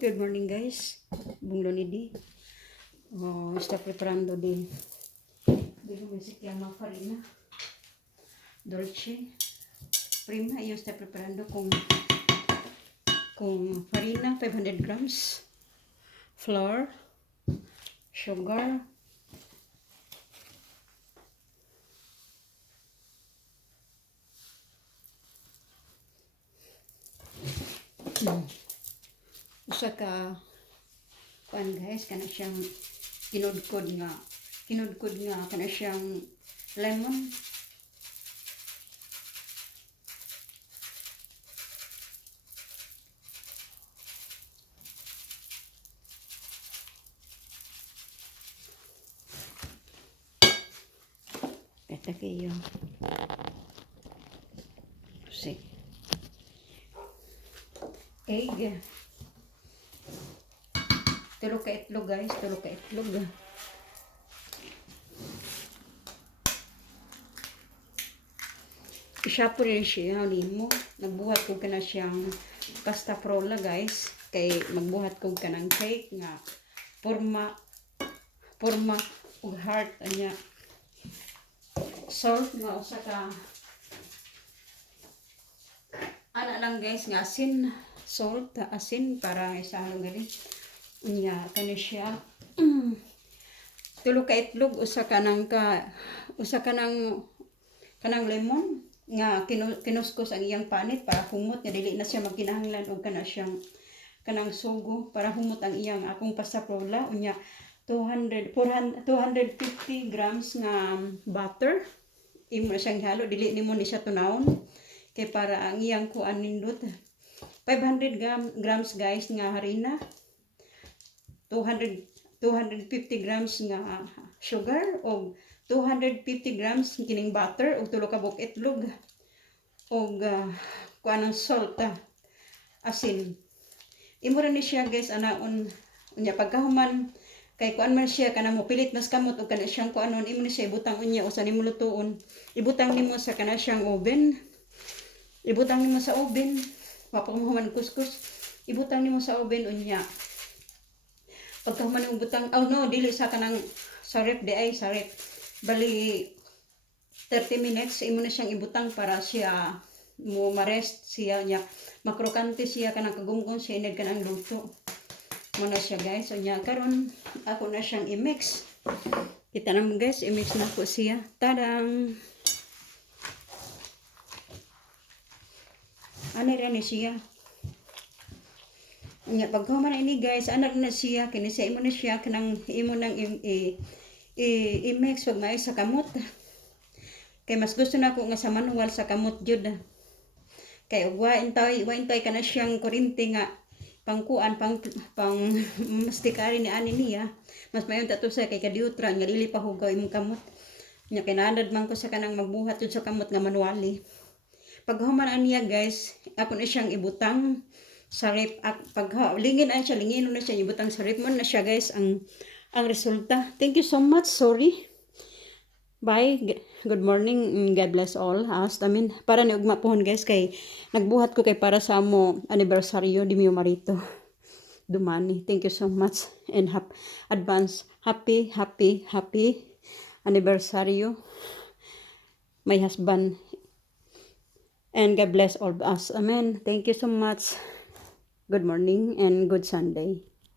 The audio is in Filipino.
Good morning guys. Bunglo ni di. Oh, está preparando di. Di come si chiama farina. Dolce. Prima io sto preparando con farina 500 grams, flour, sugar, usa ka pan guys kana siyang kinudkod nga kana siyang lemon. Ito kayo. Si egg. Tulo ka itlog guys, tulo ka itlog. Isapo rin siya, limo. Nagbuhat ko kana siyang castaprola guys. Kay magbuhat ko ka ng cake nga forma ug heart anya. Salt nga usa ka ana lang guys nga asin, salt, asin para isahang gali. Unya kani siya. Tulo ka itlog usa ka nang kanang lemon nga kinuskos ang iyang panit para humot nga dili na siya magkinahanglan og kana siyang kanang sugo para humot ang iyang akong castaprola. Unya 250 grams nga butter. Imo na siyang halo, dili nimo ni siya tunawon kay para ang iyang kuan nindot. 500 grams guys nga harina, 250 grams nga sugar o 250 grams kining butter o tulo ka buok itlog o kuan ng salt, asin. Imo ra ni siya guys anaon unya pagkahuman kay kuan man siya kana mo pilit mas kamot og kana siyang kuanon, imo ni siya ibutang unya usa nimo lutuon. Ibutang nimo sa kana siyang oven. Ibutang nimo sa oven. Wa pa human kuskus. Ibutang nimo sa oven unya. Pagka human ang butang, oh no, dili sa kanang sarip di ay sarip. Bali 30 minutes imo na siyang ibutang para siya mo ma-rest siya nya. Makrokante siya kanang kagumgon siya inag kanang luto. Muna siya guys. So nya karon ako na siyang i-mix. Kita naman guys, i-mix na ko siya. Tadang! Ano rin siya? Nya pagkuman ini guys, anak na siya kini sa imo na siya kanang imo nang i-mix wag may sa kamot. Kay mas gusto na ko nga sa manual sa kamot jud. Kay wa intay kana siyang kuryente nga pangkuan pang mastikari ni ani niya. Mas mayon tato sa kay kadiutra nga dili pa hugaw imong kamot. Nya kinahanglan man ko sa kanang magbuhat jud sa kamot nga manuali. Paghuman aniya guys, ako na siyang ibutang sa rep. Lingin ay siya, lingin na siya ibutang sa rep mo na siya guys ang resulta. Thank you so much. Sorry. Bye. Good morning. God bless all. Amin. Para ni ugma pohon guys kay nagbuhat ko kay para sa mo anibersaryo di Mio Marito. Dumani. Thank you so much and advance happy anniversary my husband. And God bless all of us. Amen. Thank you so much. Good morning and good Sunday.